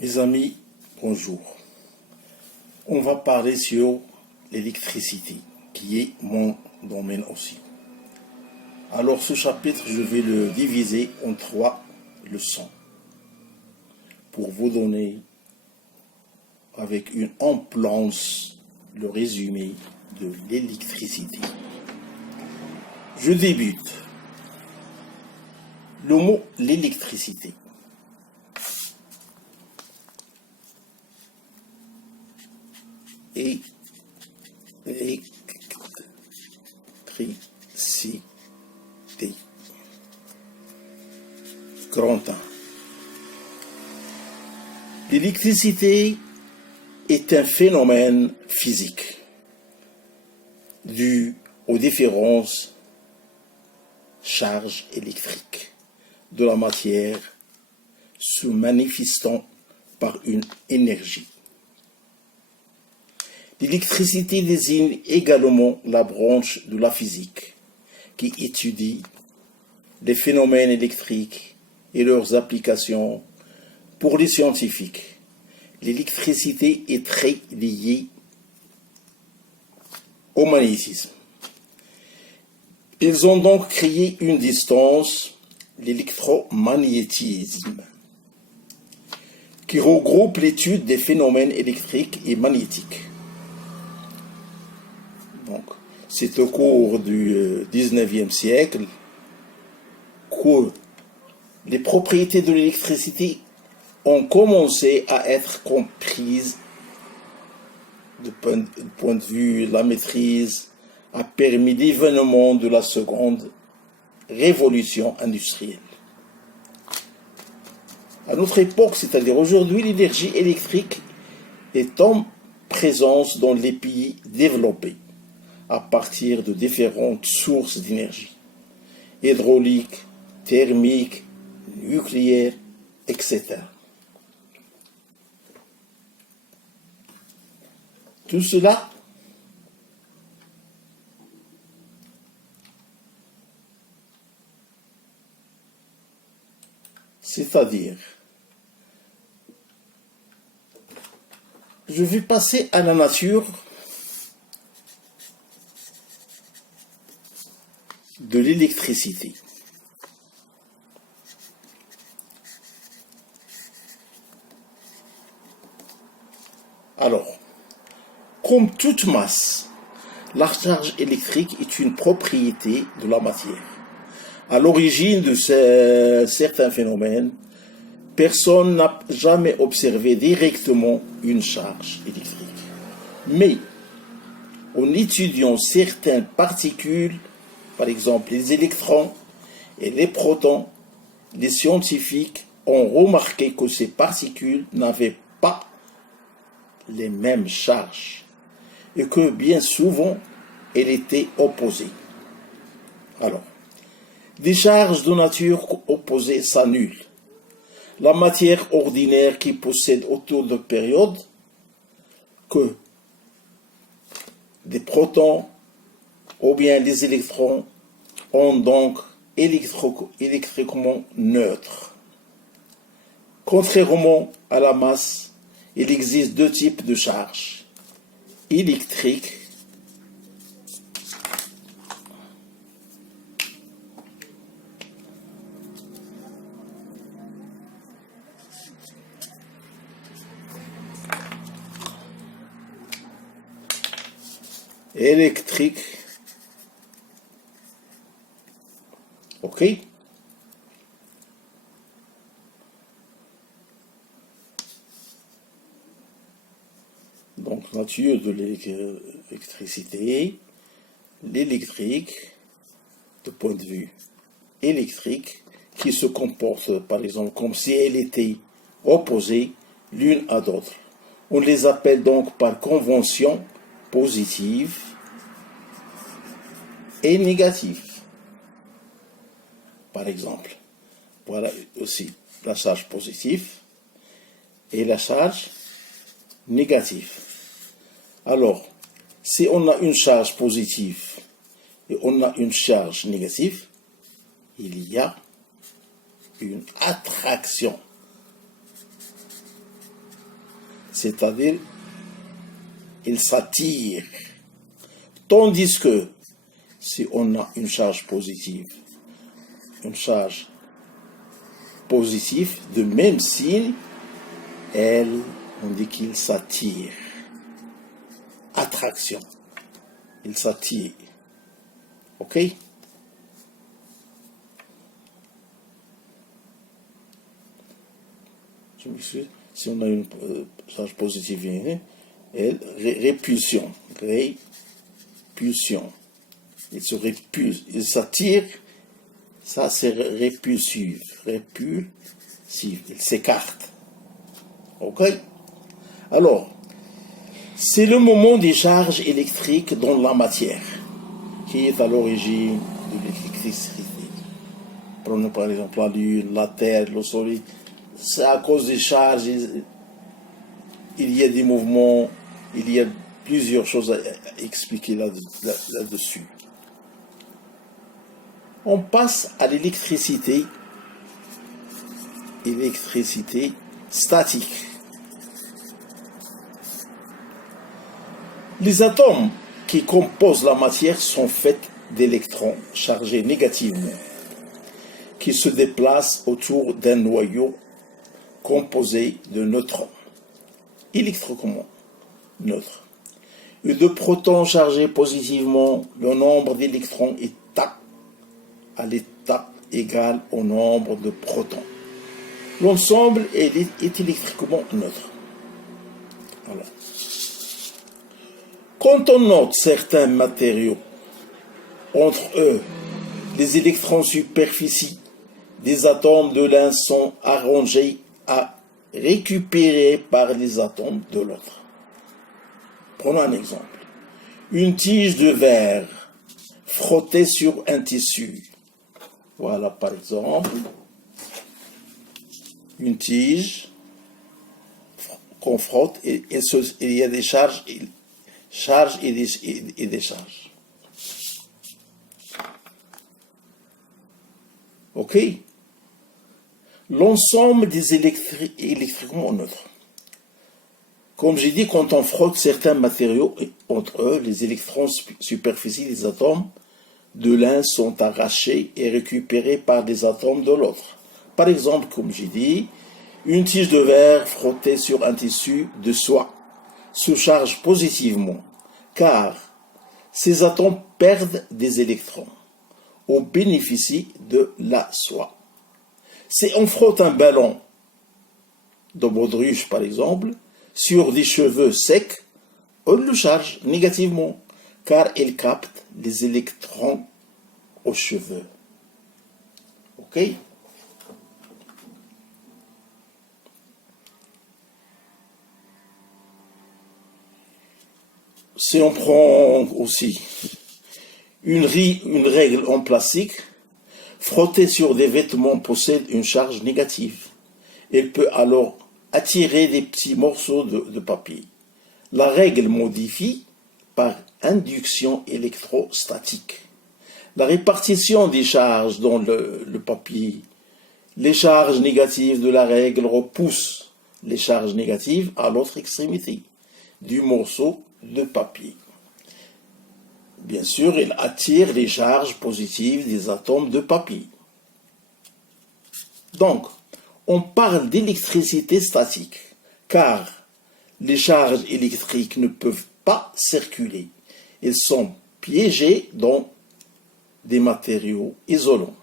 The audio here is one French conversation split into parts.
Mes amis, bonjour. On va parler sur l'électricité, qui est mon domaine aussi. Alors ce chapitre, je vais le diviser en 3 leçons pour vous donner avec une amplance le résumé de l'électricité. Je débute. Le mot l'électricité. Électricité. Grand A. L'électricité est un phénomène physique dû aux différences charges électriques de la matière se manifestant par une énergie. L'électricité désigne également la branche de la physique qui étudie les phénomènes électriques et leurs applications pour les scientifiques. L'électricité est très liée au magnétisme. Ils ont donc créé une distance, l'électromagnétisme, qui regroupe l'étude des phénomènes électriques et magnétiques. Donc, c'est au cours du 19e siècle que les propriétés de l'électricité ont commencé à être comprises du point de vue de la maîtrise, a permis l'événement de la seconde révolution industrielle. À notre époque, c'est-à-dire aujourd'hui, l'énergie électrique est en présence dans les pays développés à partir de différentes sources d'énergie, hydraulique, thermique, nucléaire, etc. Tout cela c'est-à-dire, je vais passer à la nature de l'électricité. Alors, comme toute masse, la charge électrique est une propriété de la matière. À l'origine de certains phénomènes, personne n'a jamais observé directement une charge électrique. Mais, en étudiant certaines particules, par exemple les électrons et les protons, les scientifiques ont remarqué que ces particules n'avaient pas les mêmes charges et que bien souvent elles étaient opposées. Alors, des charges de nature opposée s'annulent. La matière ordinaire qui possède autant de périodes que des protons ou bien les électrons ont donc électriquement neutre. Contrairement à la masse, il existe deux types de charges, électriques ok. Donc, nature de l'électricité, l'électrique, de point de vue électrique, qui se comporte par exemple comme si elles étaient opposées l'une à l'autre. On les appelle donc par convention positive et négative. Par exemple, voilà aussi la charge positive et la charge négative. Alors, si on a une charge positive et on a une charge négative, il y a une attraction. c'est-à-dire il s'attire. Tandis que si on a une charge positive de même signe, on dit qu'il s'attire. Attraction. Il s'attire. Ok? Je m'excuse. Si on a une charge positive, répulsion. Répulsion. Il se répulse. Il s'attire. Ça, c'est répulsif. Répulsif. Il s'écarte. Ok? Alors, c'est le moment des charges électriques dans la matière qui est à l'origine de l'électricité. Prenons par exemple la Lune, la Terre, le Soleil. C'est à cause des charges, il y a des mouvements, il y a plusieurs choses à expliquer là-dessus. On passe à l'électricité statique. Les atomes qui composent la matière sont faits d'électrons chargés négativement, qui se déplacent autour d'un noyau composé de neutrons, électriquement neutres, et de protons chargés positivement. Le nombre d'électrons est à l'état égal au nombre de protons. L'ensemble est électriquement neutre. Voilà. Quand on note certains matériaux, entre eux, les électrons superficie des atomes de l'un sont arrangés à récupérer par les atomes de l'autre. Prenons un exemple. Une tige de verre frottée sur un tissu. Voilà par exemple une tige qu'on frotte et il y a des charges et des charges. Ok? L'ensemble des électriquement neutres. Comme j'ai dit, quand on frotte certains matériaux, entre eux, les électrons superficient des atomes de l'un sont arrachés et récupérés par des atomes de l'autre. Par exemple, comme j'ai dit, une tige de verre frottée sur un tissu de soie se charge positivement, car ces atomes perdent des électrons au bénéfice de la soie. Si on frotte un ballon de baudruche, par exemple, sur des cheveux secs, on le charge négativement, car il capte les électrons aux cheveux. Ok? Si on prend aussi une règle en plastique, frottée sur des vêtements possède une charge négative. Elle peut alors attirer des petits morceaux de papier. La règle modifie par induction électrostatique la répartition des charges dans le papier. Les charges négatives de la règle repoussent les charges négatives à l'autre extrémité du morceau de papier. Bien sûr, elle attire les charges positives des atomes de papier. Donc, on parle d'électricité statique, car les charges électriques ne peuvent pas circuler. Elles sont piégées dans des matériaux isolants.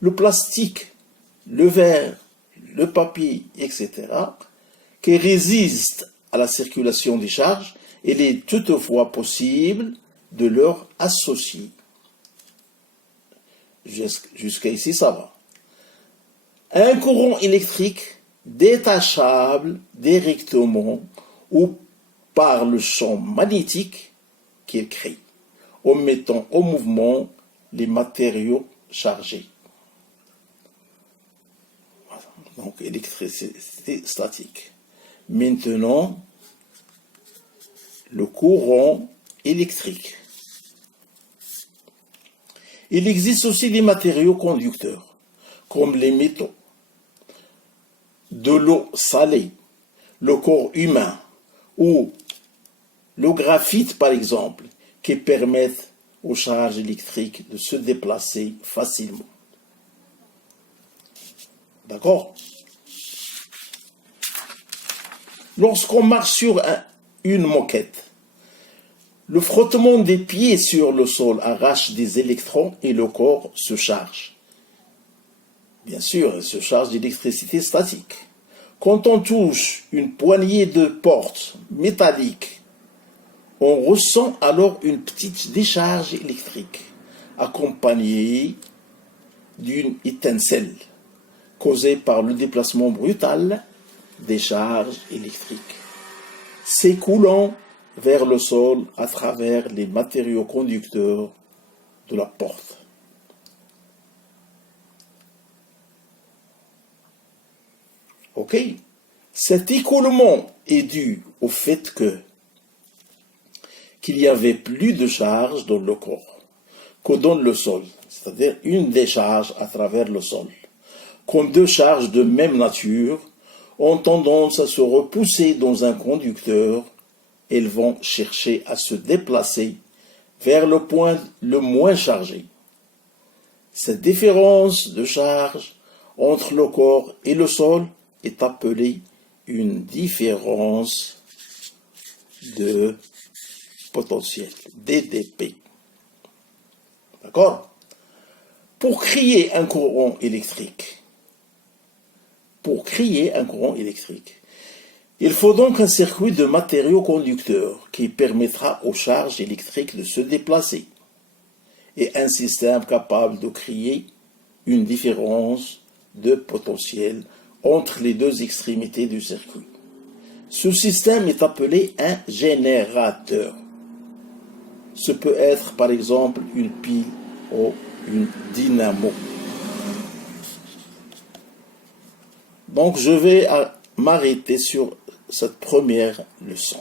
Le plastique, le verre, le papier, etc., qui résistent à la circulation des charges, il est toutefois possible de leur associer. Jusqu'à ici, ça va. Un courant électrique détachable directement ou par le champ magnétique qu'il crée, en mettant en mouvement les matériaux chargés. Voilà. Donc, électricité statique. Maintenant, le courant électrique. Il existe aussi des matériaux conducteurs, comme les métaux, de l'eau salée, le corps humain, ou le graphite par exemple, qui permettent aux charges électriques de se déplacer facilement. D'accord? Lorsqu'on marche sur une moquette, le frottement des pieds sur le sol arrache des électrons et le corps se charge. Bien sûr, il se charge d'électricité statique. Quand on touche une poignée de porte métallique, on ressent alors une petite décharge électrique, accompagnée d'une étincelle, causée par le déplacement brutal des charges électriques, s'écoulant vers le sol à travers les matériaux conducteurs de la porte. Ok? Cet écoulement est dû au fait qu'il y avait plus de charge dans le corps que dans le sol, c'est-à-dire une décharge à travers le sol. Comme deux charges de même nature ont tendance à se repousser dans un conducteur, elles vont chercher à se déplacer vers le point le moins chargé. Cette différence de charge entre le corps et le sol est appelée une différence de potentiel, DDP. D'accord? Pour créer un courant électrique, il faut donc un circuit de matériaux conducteurs qui permettra aux charges électriques de se déplacer et un système capable de créer une différence de potentiel entre les deux extrémités du circuit. Ce système est appelé un générateur. Ce peut être par exemple une pile ou une dynamo. Donc je vais m'arrêter sur cette première leçon.